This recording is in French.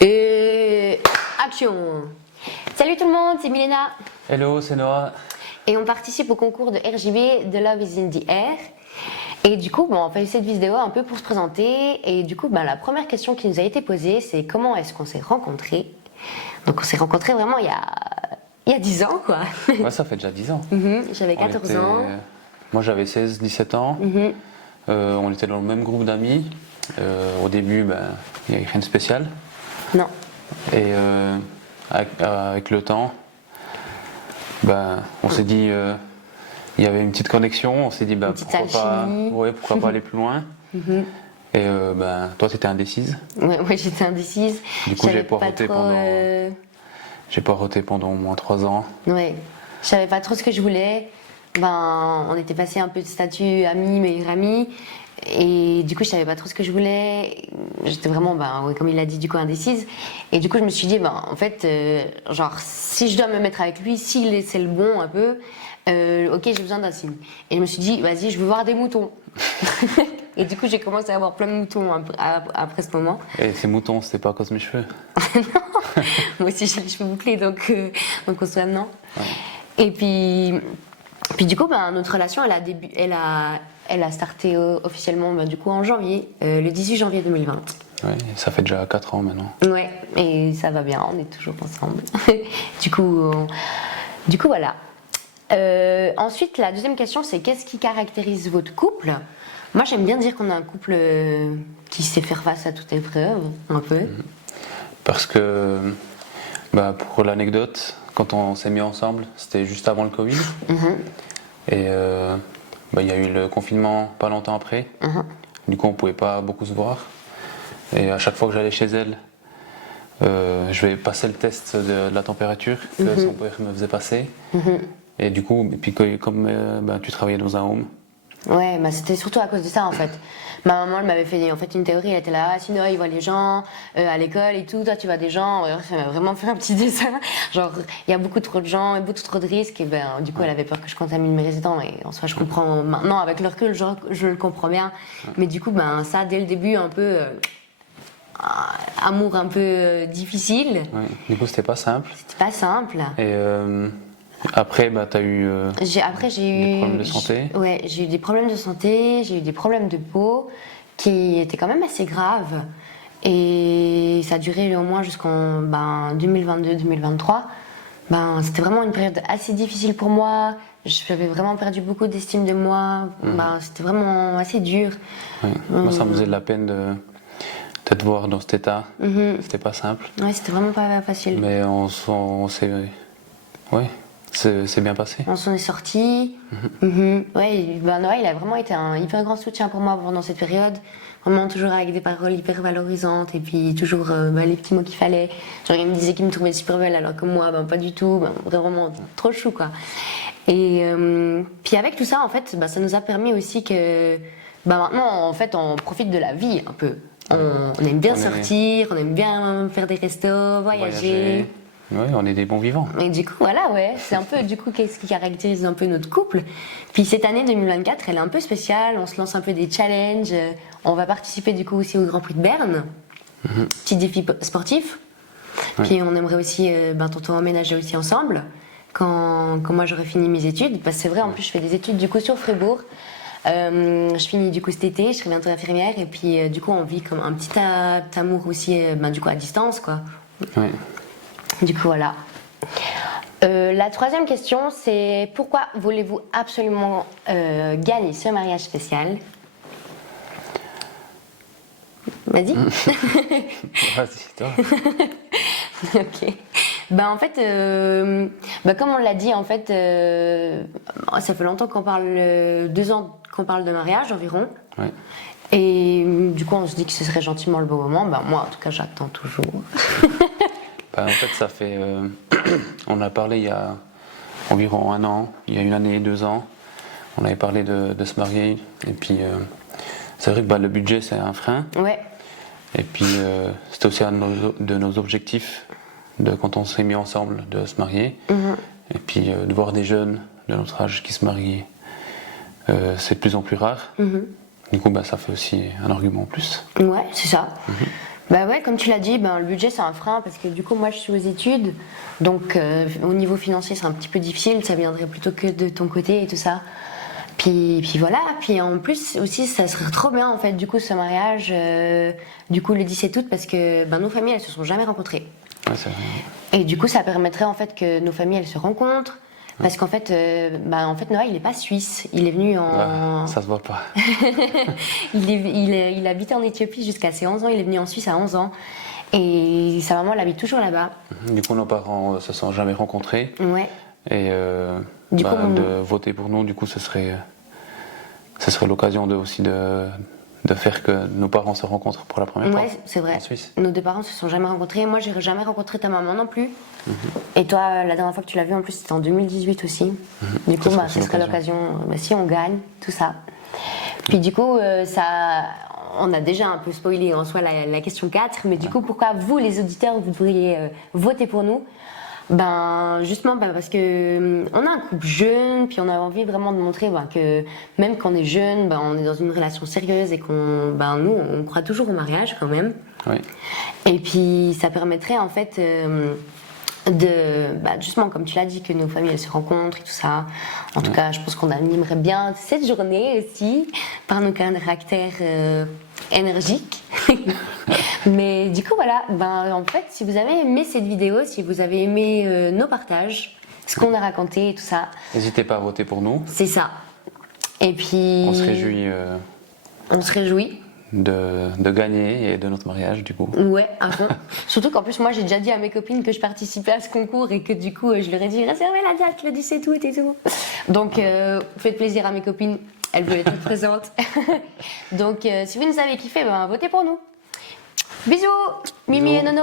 Et action! Salut tout le monde, c'est Milena. Hello, c'est Noah. Et on participe au concours de RJB de Love is in the Air. Et du coup, on fait cette vidéo un peu pour se présenter. Et du coup, la première question qui nous a été posée, c'est comment est-ce qu'on s'est rencontrés? Donc on s'est rencontrés vraiment il y a 10 ans, quoi. Ouais, ça fait déjà 10 ans. J'avais 14 ans. Moi, j'avais 16-17 ans. On était dans le même groupe d'amis. Au début, il n'y avait rien de spécial. Non. Et avec le temps, on s'est dit, il y avait une petite connexion. On s'est dit, pourquoi pas aller plus loin. Et toi, tu étais indécise. Ouais, moi j'étais indécise. Du coup, j'ai poireauté pendant au moins 3 ans. Ouais, je savais pas trop ce que je voulais. On était passé un peu de statut ami, meilleur ami. Et du coup, je savais pas trop ce que je voulais. J'étais vraiment, comme il l'a dit, du coup, indécise. Et du coup, je me suis dit, en fait, si je dois me mettre avec lui, s'il c'est le bon un peu, ok, j'ai besoin d'un signe. Et je me suis dit, vas-y, je veux voir des moutons. Et du coup, j'ai commencé à avoir plein de moutons après ce moment. Et ces moutons, c'était pas à cause de mes cheveux? Non, moi aussi j'ai les cheveux bouclés, donc on soit non. Ouais. Et puis du coup, notre relation, elle a starté officiellement du coup en janvier, le 18 janvier 2020. Ouais, ça fait déjà 4 ans maintenant. Ouais, et ça va bien, on est toujours ensemble. Du coup, voilà. Ensuite, la deuxième question, c'est qu'est-ce qui caractérise votre couple? Moi, j'aime bien dire qu'on a un couple qui sait faire face à toute épreuve, un peu. Parce que, pour l'anecdote, quand on s'est mis ensemble, c'était juste avant le Covid. Et il y a eu le confinement pas longtemps après. Du coup, on pouvait pas beaucoup se voir. Et à chaque fois que j'allais chez elle, je vais passer le test de la température que son père me faisait passer. Et du coup, comme tu travaillais dans un home. Ouais, c'était surtout à cause de ça en fait. Ma maman elle m'avait fait en fait une théorie, elle était là, sinon il voit les gens à l'école et tout, toi tu vois des gens, ça m'a vraiment fait un petit dessin. Genre il y a beaucoup trop de gens et beaucoup trop de risques et du coup elle avait peur que je contamine mes résidents et en soi je comprends maintenant avec le recul, je le comprends bien. Mais du coup ça dès le début un peu amour un peu difficile. Ouais, du coup c'était pas simple. C'était pas simple. Et après, tu as eu des problèmes de santé. Ouais, j'ai eu des problèmes de santé, j'ai eu des problèmes de peau qui étaient quand même assez graves. Et ça a duré au moins jusqu'en 2022-2023. C'était vraiment une période assez difficile pour moi. J'avais vraiment perdu beaucoup d'estime de moi. C'était vraiment assez dur. Ouais. Moi, ça me faisait de la peine de te voir dans cet état. C'était pas simple. Ouais, c'était vraiment pas facile. Mais on s'est... Ouais. C'est bien passé. On s'en est sortis. Ouais, Noël, il a vraiment été un hyper grand soutien pour moi pendant cette période. Vraiment toujours avec des paroles hyper valorisantes et puis toujours les petits mots qu'il fallait. Genre il me disait qu'il me trouvait super belle alors que moi, pas du tout. Vraiment trop chou quoi. Et puis avec tout ça, en fait, ça nous a permis aussi que maintenant, en fait, on profite de la vie un peu. On aime bien sortir, on aime bien faire des restos, voyager. Oui, on est des bons vivants. Et du coup, voilà, ouais, c'est un peu, du coup, qu'est-ce qui caractérise un peu notre couple. Puis cette année 2024, elle est un peu spéciale, on se lance un peu des challenges, on va participer du coup aussi au Grand Prix de Berne, petit défi sportif. Ouais. Puis on aimerait aussi, tantôt emménager aussi ensemble, quand moi j'aurai fini mes études, parce que c'est vrai, en plus je fais des études du coup sur Fribourg. Je finis du coup cet été, je serai bientôt infirmière, et puis du coup on vit comme un petit amour aussi, du coup à distance, quoi. Ouais. Du coup, voilà. La troisième question, c'est pourquoi voulez-vous absolument gagner ce mariage spécial? Vas-y. Vas-y, toi. Ok. En fait, comme on l'a dit, en fait, ça fait longtemps qu'on parle, 2 ans qu'on parle de mariage environ. Ouais. Et du coup, on se dit que ce serait gentiment le beau moment. Moi, en tout cas, j'attends toujours. En fait, ça fait. On a parlé il y a environ 1 an, il y a 1 année et 2 ans. On avait parlé de se marier. Et puis, c'est vrai que le budget, c'est un frein. Ouais. Et puis, c'était aussi un de nos objectifs, quand on s'est mis ensemble, de se marier. Et puis, de voir des jeunes de notre âge qui se marient, c'est de plus en plus rare. Du coup, ça fait aussi un argument en plus. Ouais, c'est ça. Bah ouais, comme tu l'as dit, le budget c'est un frein parce que du coup moi je suis aux études, donc au niveau financier c'est un petit peu difficile, ça viendrait plutôt que de ton côté et tout ça. Puis voilà, puis en plus aussi ça serait trop bien en fait du coup ce mariage, du coup le 17 août parce que nos familles elles se sont jamais rencontrées. Ouais, c'est vrai. Et du coup ça permettrait en fait que nos familles elles se rencontrent. Parce qu'en fait, Noah, il n'est pas suisse. Il est venu en... Ça se voit pas. il habitait en Éthiopie jusqu'à ses 11 ans. Il est venu en Suisse à 11 ans. Et sa maman, elle habite toujours là-bas. Du coup, nos parents se sont jamais rencontrés. Ouais. Et Du coup, de voter pour nous, du coup, ce serait l'occasion aussi de faire que nos parents se rencontrent pour la première fois. Ouais, c'est vrai. En Suisse. Nos deux parents se sont jamais rencontrés. Moi, j'ai jamais rencontré ta maman non plus. Et toi, la dernière fois que tu l'as vue, en plus, c'était en 2018 aussi. Du coup, ce serait l'occasion. Si on gagne, tout ça. Puis du coup, on a déjà un peu spoilé en soi la question 4. Mais du coup, pourquoi vous, les auditeurs, vous devriez voter pour nous? Justement parce que on a un couple jeune, puis on a envie vraiment de montrer que même quand on est jeune, on est dans une relation sérieuse et qu'on nous on croit toujours au mariage quand même. Oui. Et puis ça permettrait en fait justement comme tu l'as dit que nos familles elles se rencontrent et tout ça. En tout cas, je pense qu'on animerait bien cette journée aussi par nos caractères énergiques. Mais du coup voilà, en fait si vous avez aimé cette vidéo, si vous avez aimé nos partages, ce qu'on a raconté et tout ça, n'hésitez pas à voter pour nous. C'est ça. Et puis on se réjouit. On se réjouit. De gagner et de notre mariage du coup. Ouais, à fond. Surtout qu'en plus moi j'ai déjà dit à mes copines que je participais à ce concours et que du coup je leur ai dit réservez la date le 17 août et tout. Donc faites plaisir à mes copines, elles veulent être présentes. Donc si vous nous avez kiffé, votez pour nous. Bisous, Mimi et Nono.